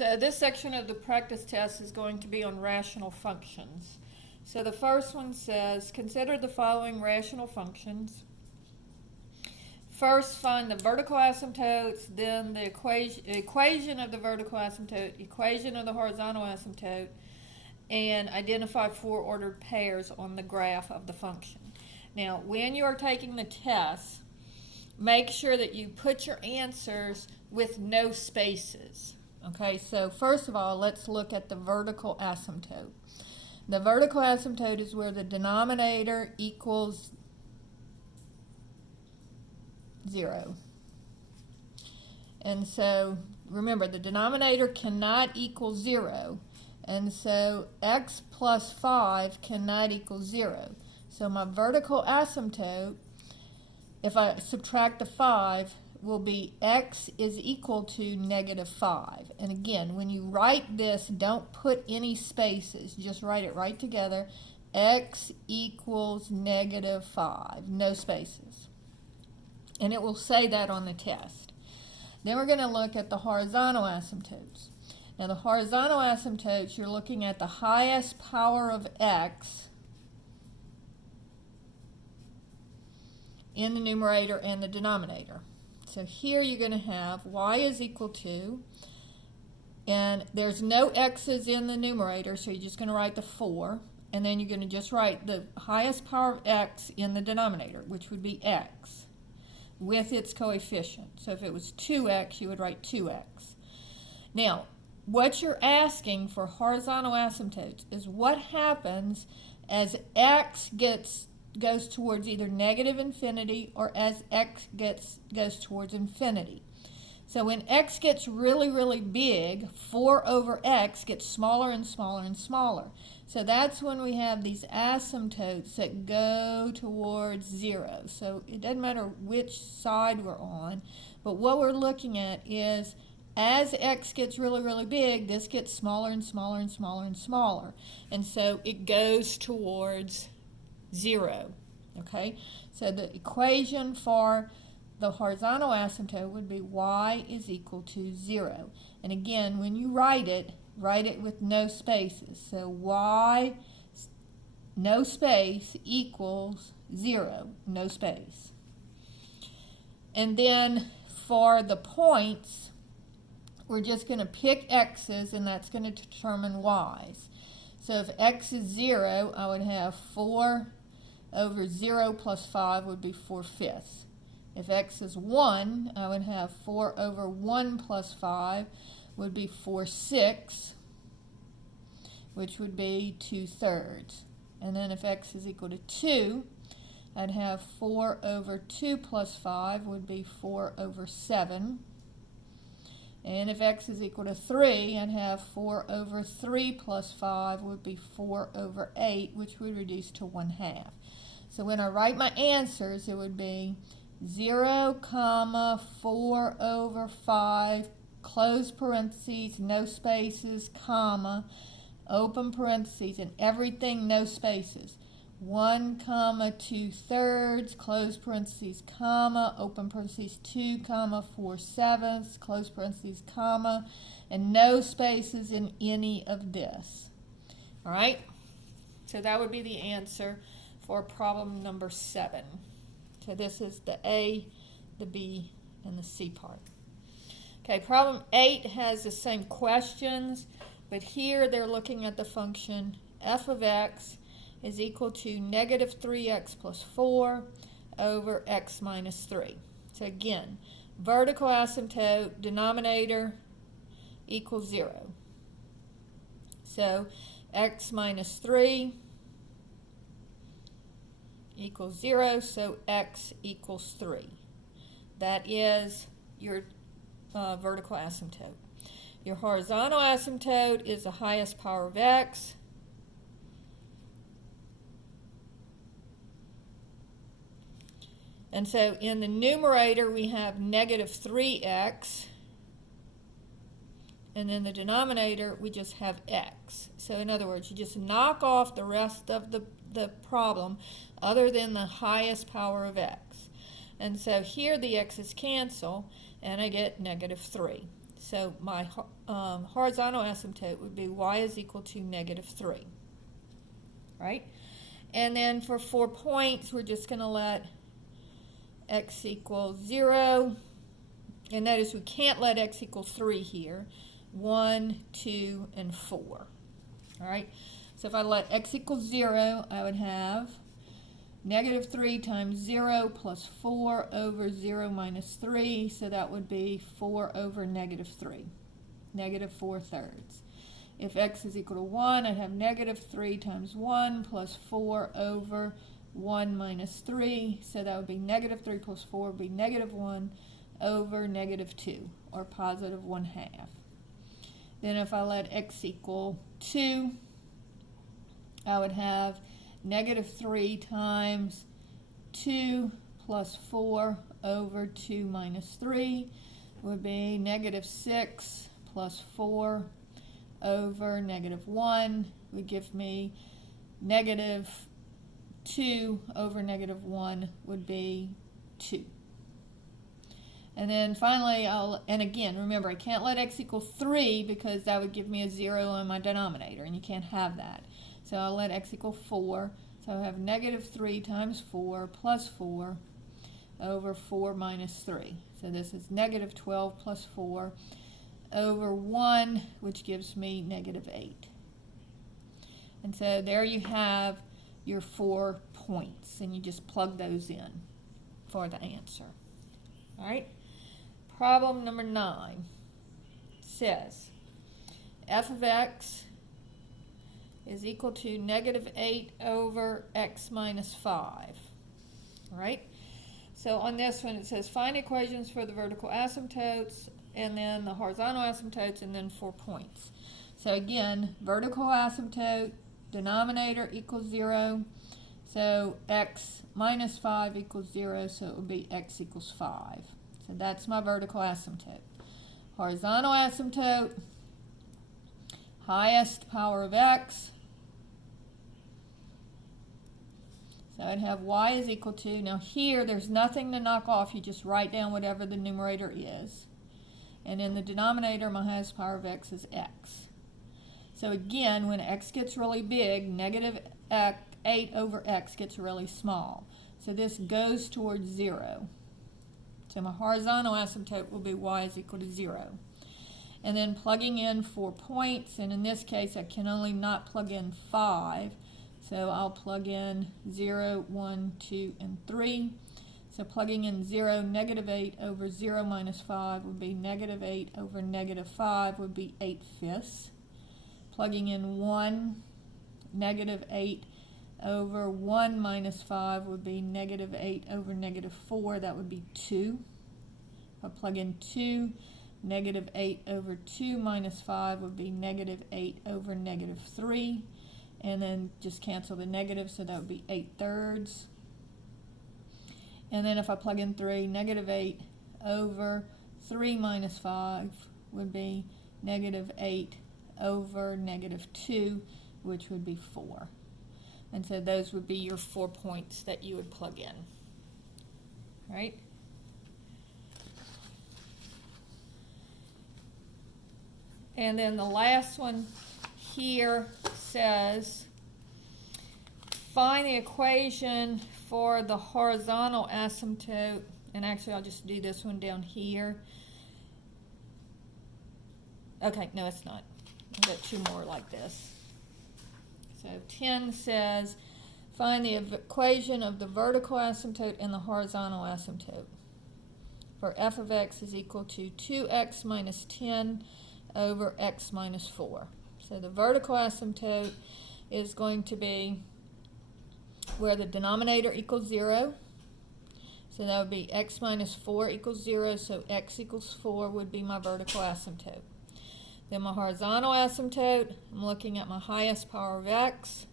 So this section of the practice test is going to be on rational functions. So the first one says, consider the following rational functions. First, find the vertical asymptotes, then the equation of the vertical asymptote, equation of the horizontal asymptote, and identify four ordered pairs on the graph of the function. Now, when you are taking the test, make sure that you put your answers with no spaces. Okay, so first of all, let's look at the vertical asymptote. The vertical asymptote is where the denominator equals 0. And so, remember, the denominator cannot equal 0. And so, x plus 5 cannot equal 0. So my vertical asymptote, if I subtract the 5, will be x is equal to -5. And again, when you write this, don't put any spaces. Just write it right together. X equals -5. No spaces. And it will say that on the test. Then we're going to look at the horizontal asymptotes. Now the horizontal asymptotes, you're looking at the highest power of x in the numerator and the denominator. So here you're going to have y is equal to, and there's no x's in the numerator, so you're just going to write the 4, and then you're going to just write the highest power of x in the denominator, which would be x, with its coefficient. So if it was 2x, you would write 2x. Now, what you're asking for horizontal asymptotes is what happens as x goes towards either negative infinity or as x goes towards infinity. So when x gets really, really big, 4 over x gets smaller and smaller and smaller. So that's when we have these asymptotes that go towards 0. So it doesn't matter which side we're on, but what we're looking at is as x gets really, really big, this gets smaller and smaller and smaller and smaller. And so it goes towards 0. Okay, so the equation for the horizontal asymptote would be y is equal to 0. And again, when you write it with no spaces. So y, no space, equals 0, no space. And then for the points, we're just going to pick x's, and that's going to determine y's. So if x is 0, I would have 4 over 0 plus 5 would be 4/5. If x is 1, I would have 4 over 1 plus 5 would be 4/6, which would be 2/3. And then if x is equal to 2, I'd have 4 over 2 plus 5 would be 4 over 7. And if x is equal to 3, I'd have 4 over 3 plus 5 would be 4 over 8, which would reduce to 1/2. So when I write my answers, it would be 0, 4 over 5, close parentheses, no spaces, comma, open parentheses, and everything no spaces. 1, 2/3, close parentheses, comma, open parentheses, 2, 4/7, close parentheses, comma, and no spaces in any of this. All right? So that would be the answer for problem number 7. So this is the A, the B, and the C part. Okay, problem 8 has the same questions, but here they're looking at the function f of x is equal to -3x plus 4 over x minus 3. So again, vertical asymptote, denominator equals 0. So x minus 3 equals 0, so x equals 3. That is your vertical asymptote. Your horizontal asymptote is the highest power of x. And so in the numerator we have -3x, and in the denominator we just have x. So in other words, you just knock off the rest of the problem other than the highest power of x. And so here the x's cancel, and I get -3. So my horizontal asymptote would be y is equal to -3, right? And then for 4 points, we're just going to let x equal 0. And notice we can't let x equal 3 here. 1, 2, and 4. All right? So if I let x equal 0, I would have -3 times 0 plus 4 over 0 minus 3. So that would be 4 over -3, -4/3. If x is equal to 1, I'd have -3 times 1 plus 4 over 1 minus 3. So that would be -3 plus 4 would be -1 over -2, or positive 1/2. Then if I let x equal 2, I would have -3 times 2 plus 4 over 2 minus 3 would be -6 plus 4 over -1 would give me -2 over -1 would be 2. And then finally, and again, remember, I can't let x equal 3 because that would give me a 0 in my denominator, and you can't have that. So I'll let x equal 4. So I have -3 times 4 plus 4 over 4 minus 3. So this is -12 plus 4 over 1, which gives me -8. And so there you have your 4 points, and you just plug those in for the answer. All right? Problem number 9 says f of x is equal to -8 over x minus 5. All right? So on this one, it says find equations for the vertical asymptotes, and then the horizontal asymptotes, and then 4 points. So again, vertical asymptote, denominator equals 0. So x minus 5 equals 0, so it would be x equals 5. So that's my vertical asymptote. Horizontal asymptote, highest power of x. So I'd have y is equal to, now here there's nothing to knock off, you just write down whatever the numerator is. And in the denominator, my highest power of x is x. So again, when x gets really big, -8 over x gets really small. So this goes towards 0. So my horizontal asymptote will be y is equal to 0. And then plugging in 4 points, and in this case I can only not plug in 5. So I'll plug in 0, 1, 2, and 3. So plugging in 0, -8 over 0 minus 5 would be -8 over -5 would be 8/5. Plugging in 1, -8 over 1 minus 5 would be -8 over -4, that would be 2. If I plug in 2, -8 over 2 minus 5 would be -8 over -3. And then just cancel the negative, so that would be 8/3. And then if I plug in 3, -8 over 3 minus 5 would be -8 over -2, which would be 4. And so those would be your 4 points that you would plug in. Right? And then the last one here says find the equation for the horizontal asymptote, and actually I'll just do this one down here. Okay, no, it's not. I've got 2 more like this. So 10 says find the equation of the vertical asymptote and the horizontal asymptote for f of x is equal to 2x minus 10 over x minus 4. So the vertical asymptote is going to be where the denominator equals 0. So that would be x minus 4 equals 0, so x equals 4 would be my vertical asymptote. Then my horizontal asymptote, I'm looking at my highest power of x.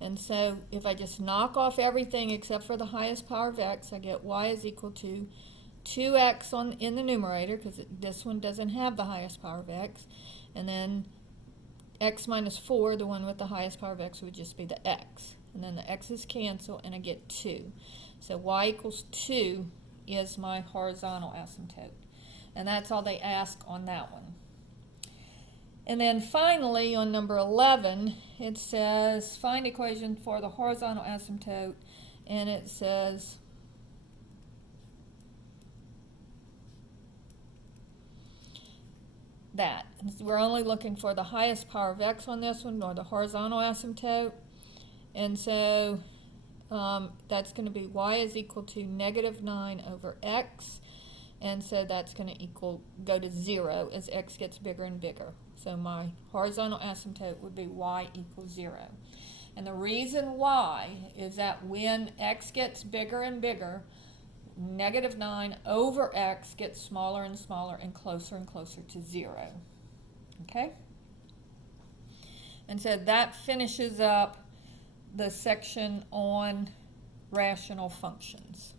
And so if I just knock off everything except for the highest power of x, I get y is equal to 2x in the numerator, because this one doesn't have the highest power of x. And then x minus 4, the one with the highest power of x, would just be the x. And then the x's cancel, and I get 2. So y equals 2 is my horizontal asymptote. And that's all they ask on that one. And then finally, on number 11, it says find equation for the horizontal asymptote, and it says that. We're only looking for the highest power of x on this one, or the horizontal asymptote. And so that's going to be y is equal to -9 over x. And so that's going to go to 0 as x gets bigger and bigger. So my horizontal asymptote would be y equals 0. And the reason why is that when x gets bigger and bigger, -9 over x gets smaller and smaller and closer to 0. Okay? And so that finishes up the section on rational functions.